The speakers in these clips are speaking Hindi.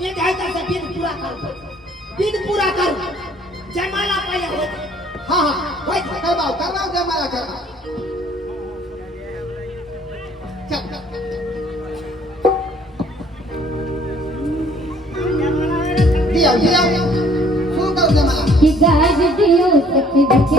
विध है तो विध पूरा करो, विध पूरा करो, जयमाला पहले हो। हाँ हाँ भाई करवाओ करवाओ जयमाला करवाओ। चल दियो दियो शुरू करो जयमाला। कि गाय दियो सखी बच्चे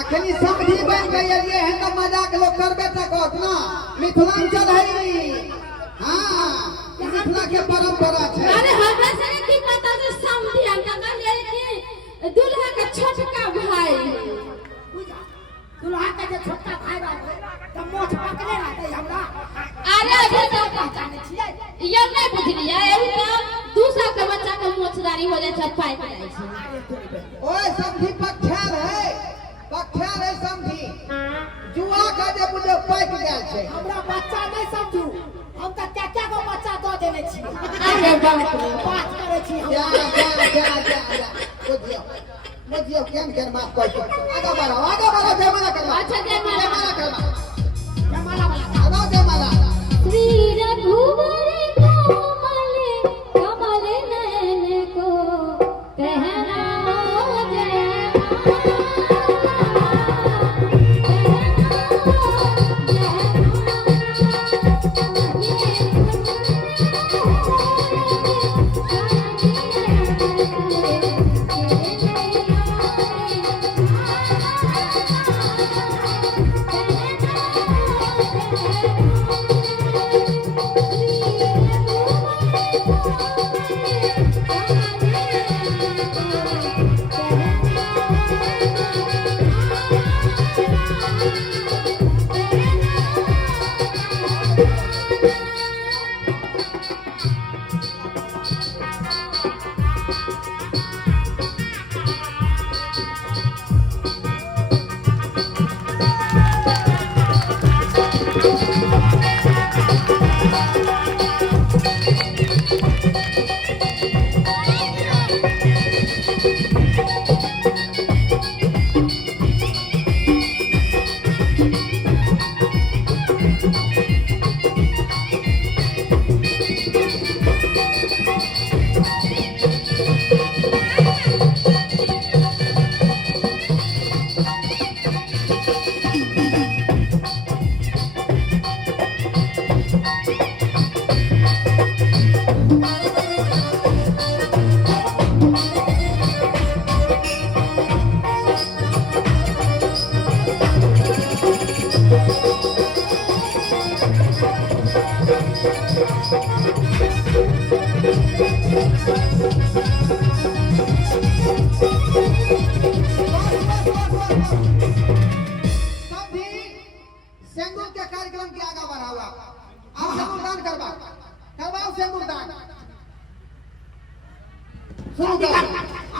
अखनी समझी बन गई है तो मजाक लोग करबे तक ना मिथिलांचल है। हाँ मिथिला के परंपरा है। अरे हमरा से की पता से समझी अंका का ले कि दुल्हा का छोटका भाई दुल्हा का जो छोटका भाई बा त मोछ पकड़े रहते हमरा। अरे अभी तो पहचाने छियै ये नहीं बुझलिए एही तो दूसरा के बच्चा के मोछदारी हो जाए छत पाई जाए छै। ओए समझी पक्षर है समझी जुआ का जे बुझे पैक गेल छै। हमरा बच्चा नहीं समझू, हम त क्या को बच्चा दो देने छी। अरे बाप रे बात करे छी हम। जा बुझियो केन केन बात कोइ आगे बढ़ो जयमाला करवा। अच्छा जयमाला करवा जयमाला वाला करवा जयमाला। श्री रघुवर कोमल कमल नयन को पहनाओ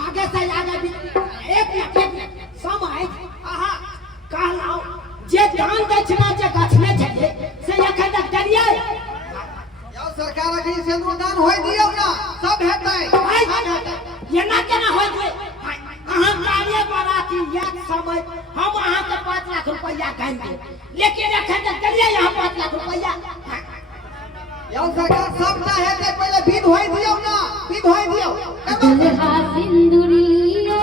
आगे से आगे भी एक समय कहलाओ जे दान दक्षिणा जे गछने छलिए से एखन तक करिए यो सरकार के सिंदूर दान होय दियौ ना सब हेतै एना केना होय टाइम पे, लेकिन रखा तो चलिए यहाँ 5 लाख रुपया। यो सरकार सबटा हेतै पहिले विध होय दियौ ना, विध होय दियौ। दुल्हा सिंदूरियो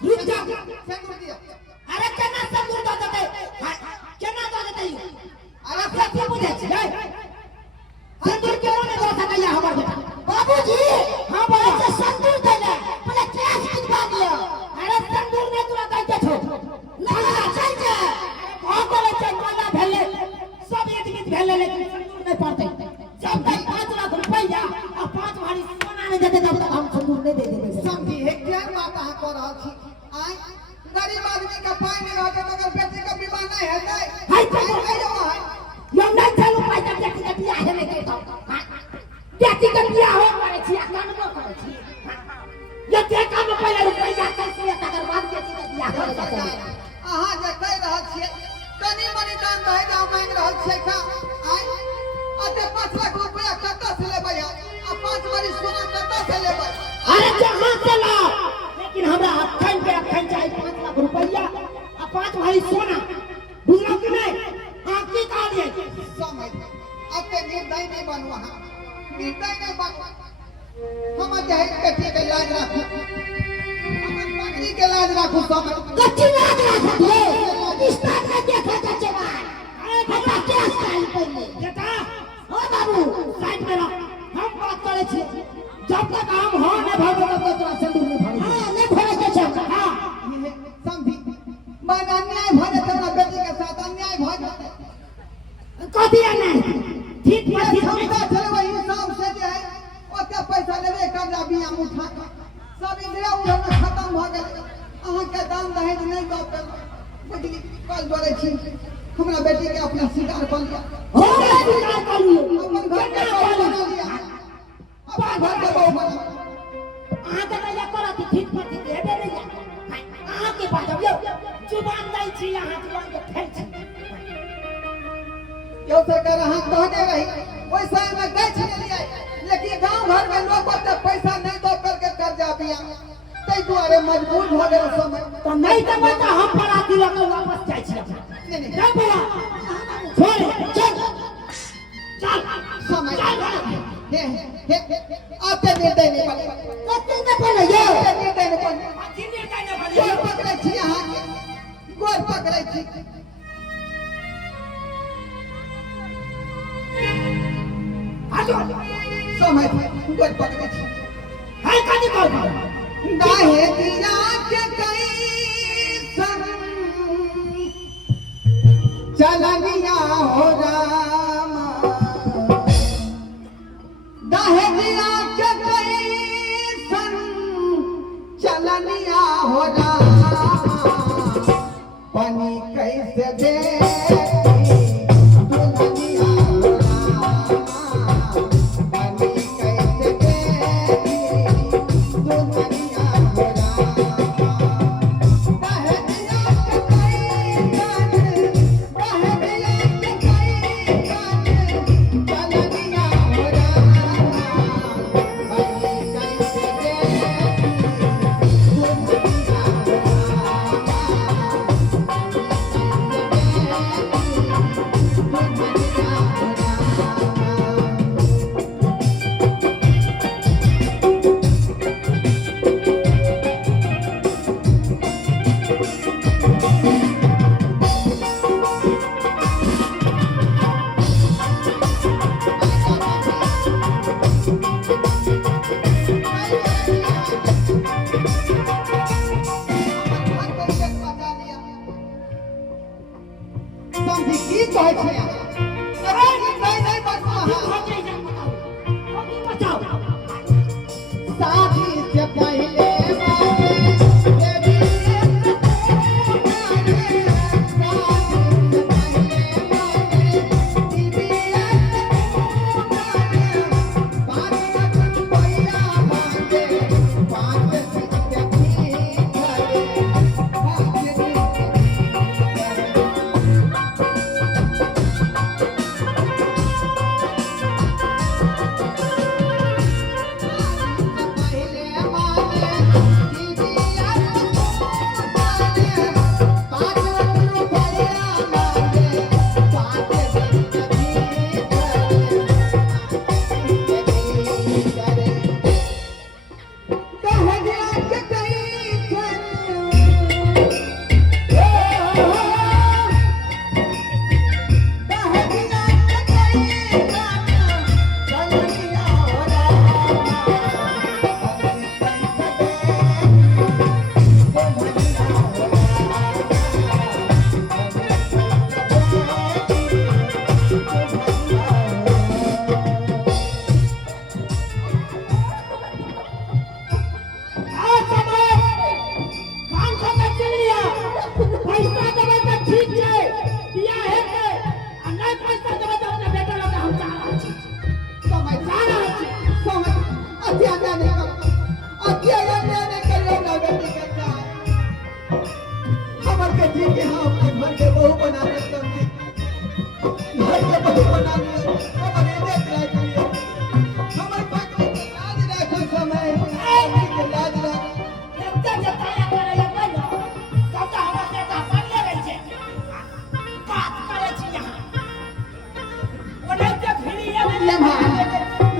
रुक जा। सिंदूर दियौ। अरे केना सिंदूर दऽ देतै? केना दऽ देतै? अरे से की बुझै छी? सिंदूर केना नहि दऽ सकैया हमर बेटा? बाबूजी हाँ बोले से सिंदूर दै ले पहिले कैश किनवा दियो। अरे सिंदूर नहि तोरा दै के छौ ना चल जा। कहाँ बोले छै माला भेले सब एक गीत भेले लेकिन सिंदूर नहीं पड़तै। जब तक 5 लाख रुपया आ 5 भारी सोना नहीं देते तब तक हम सिंदूर नहीं दे देंगे। समझी है क्या बात अहाँ कह रहल छी? आइ गरीब आदमी के पाइ नहीं रहतै मगर बेटी के विवाह नहीं हेतै। हाय तो हाय यो नहीं चलू पाइ तक बेटी के बियाह हेले के तो बेटी के बियाह हो करे छी आ कानबो करे छी। ये देखा में पहले रुपया कैसे तकर बाद बेटी के बियाह करे छै। अहाँ जे कहि रहल छियै कनी मनी दान दहेज अहाँ मांगि रहल छियै का? आइ अते 5 लाख रुपया कतऽ से लेबै आ 5 भरी सोना कतऽ से लेबै? अरे जहां से ला लेकिन हमरा अखन पे अखन चाहिए 5 लाख रुपया आ 5 भारी सोना। बुझलो कि नहीं? आप की कहलिए? समझ अते निर्दय नहीं बनू अहाँ, निर्दय नहीं बनू। हम दहेज बेटी के लाज राखू, हमर पगड़ी के लाज राखू। समझ कच्ची लाज राखिए रिश्ता में देखा चाचे भाई। अरे बेटा क्या स्टाइल पहले बेटा हो बाबू साइड में रहो। हम बात करे छी जब तक हम हो न भरबो तब तक तोरा सिंदूर नहीं भरबो। हां नहीं भरे के छै। हां ये समझी बड़ अन्याय भ जेतै हमरा बेटी के साथ, अन्याय भ जेतै। कथी नहीं ठीक ये बात समझा चलबै हिसाब से जे है ओते पैसा लेबे कर्जा बिया मुठा सब इंदिरा उधर में खत्म भ गेलै। अहाँ के दान दहेज नहीं दऽ पेलहुँ। बुझली कल जोड़े छी हमरा बेटी के अपना स्वीकार कर लिया। हो गया विचार कर लियो अपन घर के बहू बना लिया, अपन घर के बहू बना। अहाँ के नया करत ठीक पर ठीक हेबे नहीं जा। अहाँ के बात अब जुबान दै छी अहाँ जुबान के फेल छी। यो सरकार अहाँ कहने रही ओइ समय में गछ लेलिए, लेकिन गांव घर में लोग ओते पैसा नहीं दऽ करके कर्जा बिया ते ताहि दुआरे मजबूर भ गेल समय तो नहीं तो बता हम पराती लगे वापस जाय छी नहीं नहीं नहीं बोला छोड़ चल चल समय हे आते निर्दय नहीं पड़े कते न बोले ये आते निर्दय नहीं पड़े अथी निर्दय न बोले गोर पकड़े छी अहाँ के गोर पकड़े छी हटो समय गोर पकड़े छी है कनी को दाहे दिया के कई सन चलनिया हो राम दाहे दिया के कई सन चलनिया हो राम पानी कैसे दे दुल्हनिया हो राम पानी कैसे दे दुल्हनिया हो राम दाहे दिया के कई सन दाहे दिया के कई सन चलनिया हो राम पानी कैसे दे दुल्हनिया हो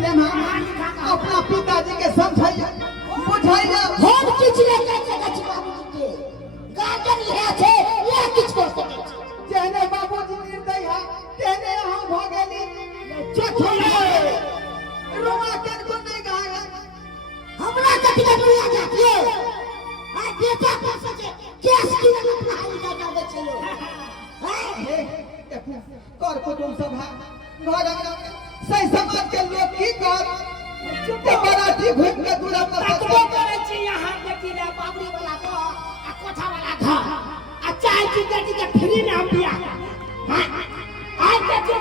अपना पिताजी के समझाइए बुझाइए हम किछ नहीं कर सकै छी बाबूजी के गार्जियन इहे छै ये किछ कर सकै छी जेहने बाबूजी निर्दय है तेहने अहाँ भ गेली रोमा के गुण नहीं गाया हमरा कथि के दुनिया जातिए आ बेटा कर सके केस की पढ़ाई का जाबे छलो देखू कर कुटुम सभा घर सही समाज के लोग की कर के बराती घूम के दूरा पर तकबो करे छी यहां बेटी ला बाबरी वाला को आ कोठा वाला घर आ चाय की बेटी के फ्री नाम दिया हां आज के जो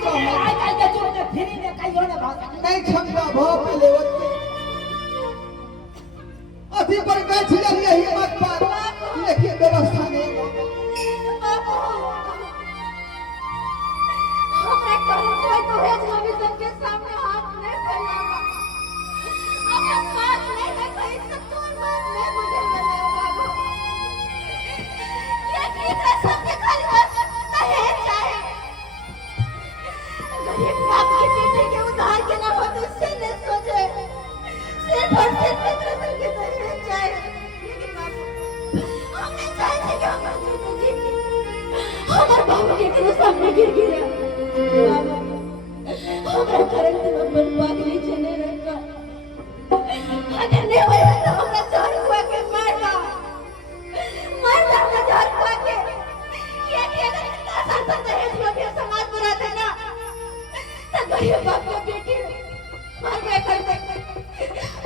फ्री ने कहियो ने भाग नहीं क्षमता भाव पे लेवते अभी पर बैठ जाइए हिम्मत पर लेकिन व्यवस्था नहीं हमरा करू कोई तो है जो अभी सबके सामने हाथ नहीं फैलावा अपना बात नहीं है कहीं सब तो बात नहीं मुझे एक बाप की बेटी के उधार के ना हो तो उससे न सोचे सिर्फ और सिर्फ इतना तक के दहेज चाहे लेकिन बाबू हम नहीं चाहते कि हमारे सोचे जी हमारे बाबू के करो सामने गिर गिरा बाबू हमारे करंट में बर्बाद नहीं चले रहेगा अगर नहीं होया तो हमरा जान हुआ के मारना हमरा जान हुआ के ये अगर इतना साल दहेज में भी समाज बुरा था ना तो गरीब बाप का बेटी मर गए कर दे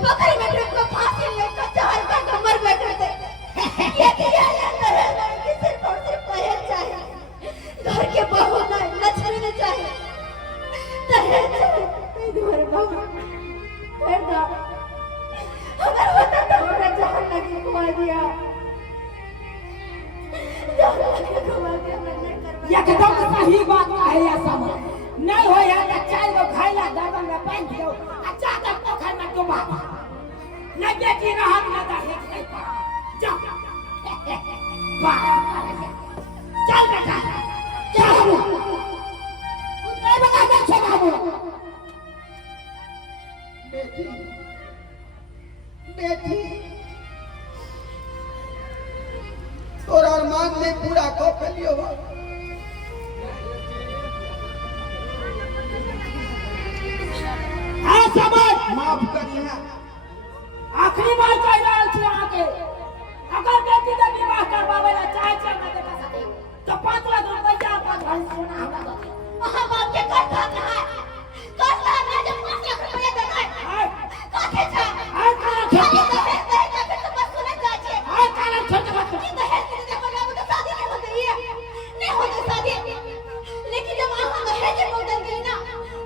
पकड़ में को फांसी लेकर चार का कमर में कर दे ये दिया अंदर है लड़की सिर्फ और सिर्फ दहेज चाहिए घर के बहू ना लक्ष्मी न चाहिए दहेज चाहिए तुम्हारे बाबू कर दो अगर होता तो हमरा जान लगे घुमा दिया जान लगे घुमा दिया मैं नहीं करवा एकदम सही बात है या समझ नहीं हो या तो चाय को खाइला गर्दन में बांध दो अच्छा तक पोखर में डुबा दो नहीं बेटी रहत न दहेज नहीं पा जा वाह चल बेटा चल उतने बता दे बाबू बेटी बेटी तोरा अरमान नहीं पूरा कर पेलियो बा हाँ समझ माफ करिए आखिरी बार कह रहा थी आके अगर बेटी का विवाह करवावे ला चाहे चाहे ना देखा सके तो 5 लाख रुपया आपका घर सोना हमरा दो हम आपके कर खाता है कर ला ना जब 5 लाख रुपया देना है काहे था हां काला छोटे तो बस सुने जाचे हां काला छोटे बात कि दहेज के जब ना तो शादी नहीं होती है नहीं होती शादी लेकिन जब हम दहेज के बदल गए ना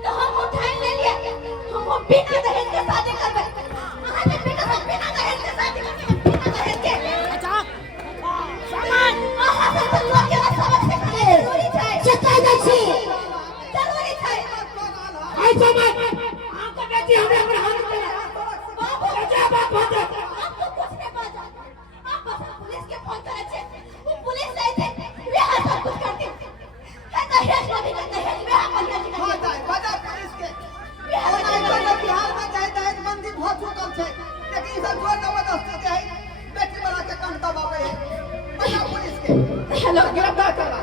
तो हम उठाए ले लिए हम बिना दहेज के शादी करबे आज बेटा सब बिना दहेज के शादी करबे बिना दहेज के अच्छा सामान आहा सब लोग के सबक सिखाए जरूरी है सिखाई दै छी जरूरी है आई समझ आपका बेटी हमरे हमरे हाथ में बाबू जा बाप हो जा आपको कुछ नहीं पता आप बस पुलिस के फोन करे छे वो पुलिस नहीं थे वे सब कुछ करते कहता है नबी का दहेज में हम नहीं हो जाए बता पुलिस के बिहार में चाहे दहेज बंदी बहुत चुकल है लेकिन इधर जोर जबरदस्ती के है बेटी वाला के कंटा बाबे है बता पुलिस के हेलो गिरफ्तार करवा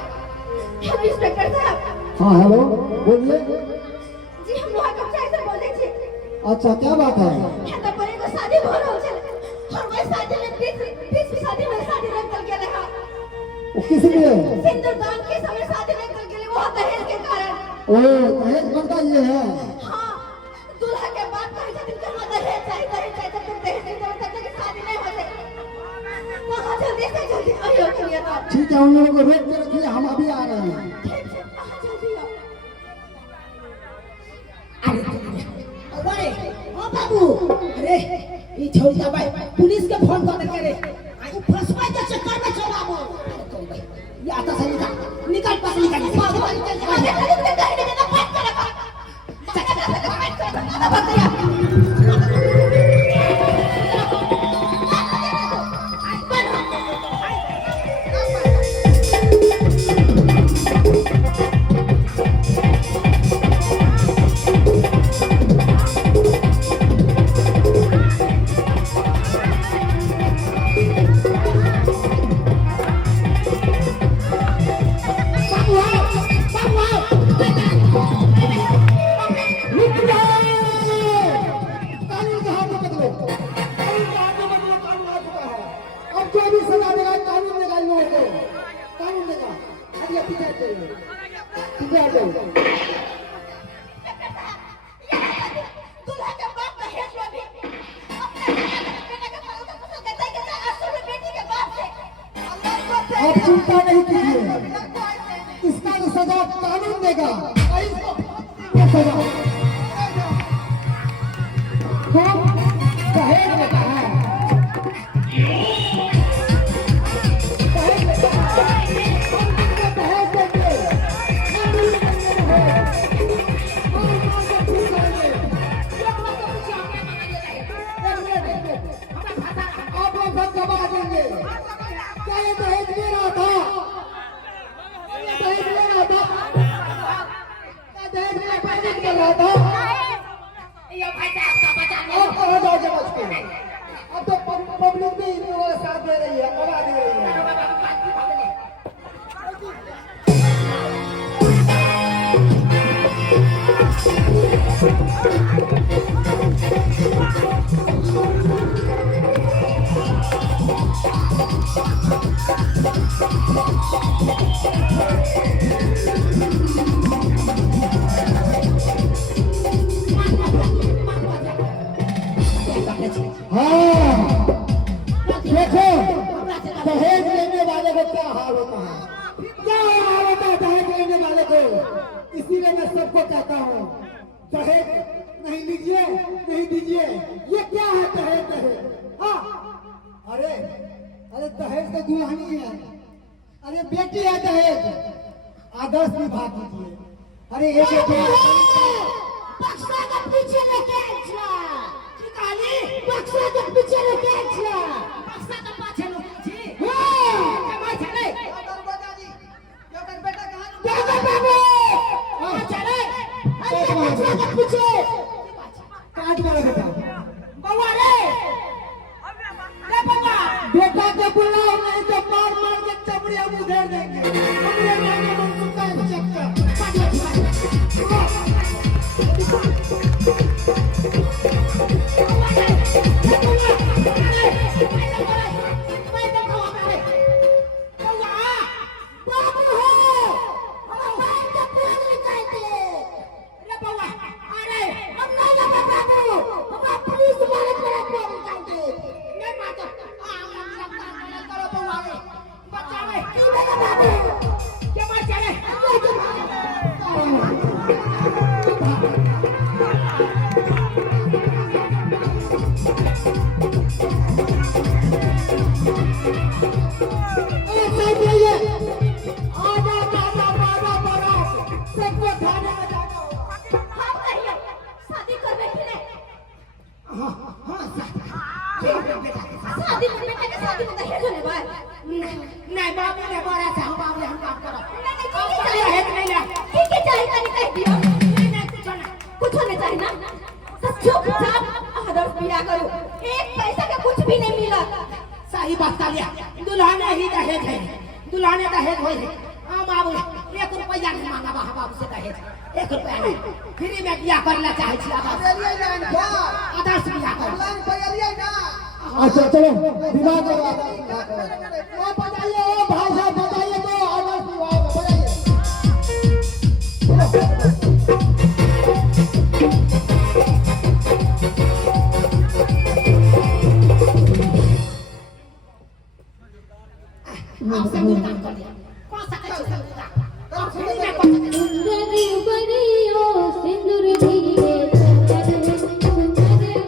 हेलो इंस्पेक्टर साहब हाँ हेलो बोलिए जी हम लोहा कब्जा से बोले छी अच्छा क्या बात है हेता परे को शादी हो रहल छे और वही शादी में 20 शादी में शादी रख कर गेले हां वो किस लिए सिंदूर दान के समय शादी नहीं कर गेले वो दहेज के कारण ओ दहेज बनता ये है हां दूल्हा के बाप कहे छथिन कि हमरा दहेज चाहिए तब दहेज नहीं देबे तब तक शादी नहीं होते कहां जल्दी से जल्दी आइयो करिए तो ठीक है उन लोगों को रोक के रखिए हम अभी आ रहे हैं ठीक है कहां जल्दी आओ अरे ओ बाबू अरे ई छोड़ भाई पुलिस के फोन कर के रे आई फसवाई के चक्कर में चल बाबू ये आता से निकाल पास निकाल बाबू निकल जा अरे दहेज के तो फाइट कर रखा चक्कर से फाइट कर ना बतिया दूल्हा के बाप दहेज में भी अपने बेटे के पास तो कुछ कहता है कि असुर में बेटी के बाप से आप चिंता नहीं कीजिए इसका तो सजा कानून देगा ये सजा खूब दहेज लेता है दहेज लेता है दहेज देंगे आप लोग सब दबा देंगे क्या ये दहेज ले रहा था दहेज ले रहा था दहेज ले कर रहा था। ये भाई साहब का बचाने अब कहाँ जाओगे बच के? अब तो पब्लिक भी इन लोगों का साथ दे रही है, करा दे रही है। हाँ, देखो दहेज लेने वाले को क्या हाल होता है, क्या हाल होता है दहेज लेने वाले को। इसीलिए मैं सबको कहता हूँ दहेज नहीं लीजिए, नहीं दीजिए। ये क्या है दहेज? दहेज हाँ, अरे अरे दहेज तो दुल्हनी है, अरे बेटी है दहेज। आदर्श विवाह कीजिए। अरे ये बेटी बक्सा के पीछे लेके अच्छा काली बक्सा के पीछे लेके अच्छा बक्सा के पाछे लेके छी हां कमाई चले दरवाजा जी योगन बेटा कहां बाबू बाबू हां चले अरे बक्सा के पीछे काट मारा बेटा। बउआ रे बउआ बेटा के बुलाओ, नहीं तो मार मार के चमड़िया उधेड़ देंगे। चमड़िया में मन सुनता है चक्कर। शादी में बेटा के शादी में दहेज होने भाई नहीं बाबू ने बोला था हम बाबू हम बात करो नहीं नहीं ठीक है चाहिए तनी कह दियो नहीं कुछ नहीं चाहिए ना तो चुपचाप आदर्श बिया करो। एक पैसा का कुछ भी नहीं मिला। सही बात का लिया दुल्हने ही दहेज है, दुल्हने दहेज होई है। हां बाबू 1 रुपया नहीं मांगा बाबू से दहेज 1 रुपया नहीं। फ्री में बियाह करना चाहे छी आदर्श बियाह कर अच्छा चलो दिमाग लगा बताइए भाई साहब, बताइए तो आदर्श विवाह बताइए। आप सब काम कर दिया कौन सा कैसे सब आप फ्री में कौन सा सुंदरी बनियो सिंदूर धीरे सुंदर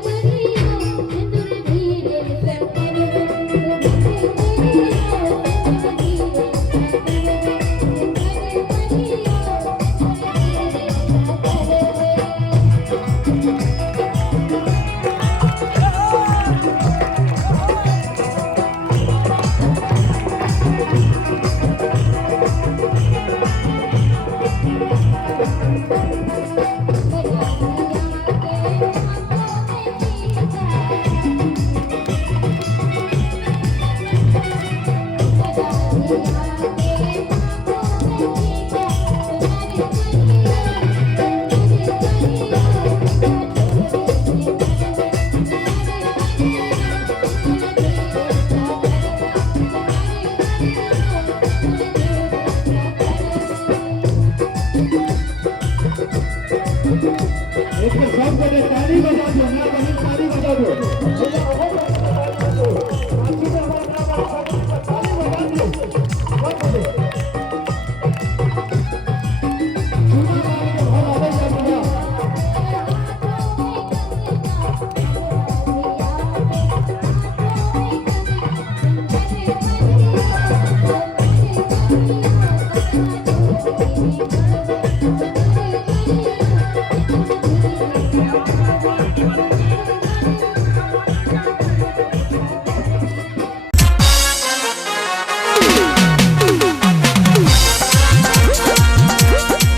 बनियो सिंदूर धीरे एक सब ताली बजा दो ना, ताली बजा दो।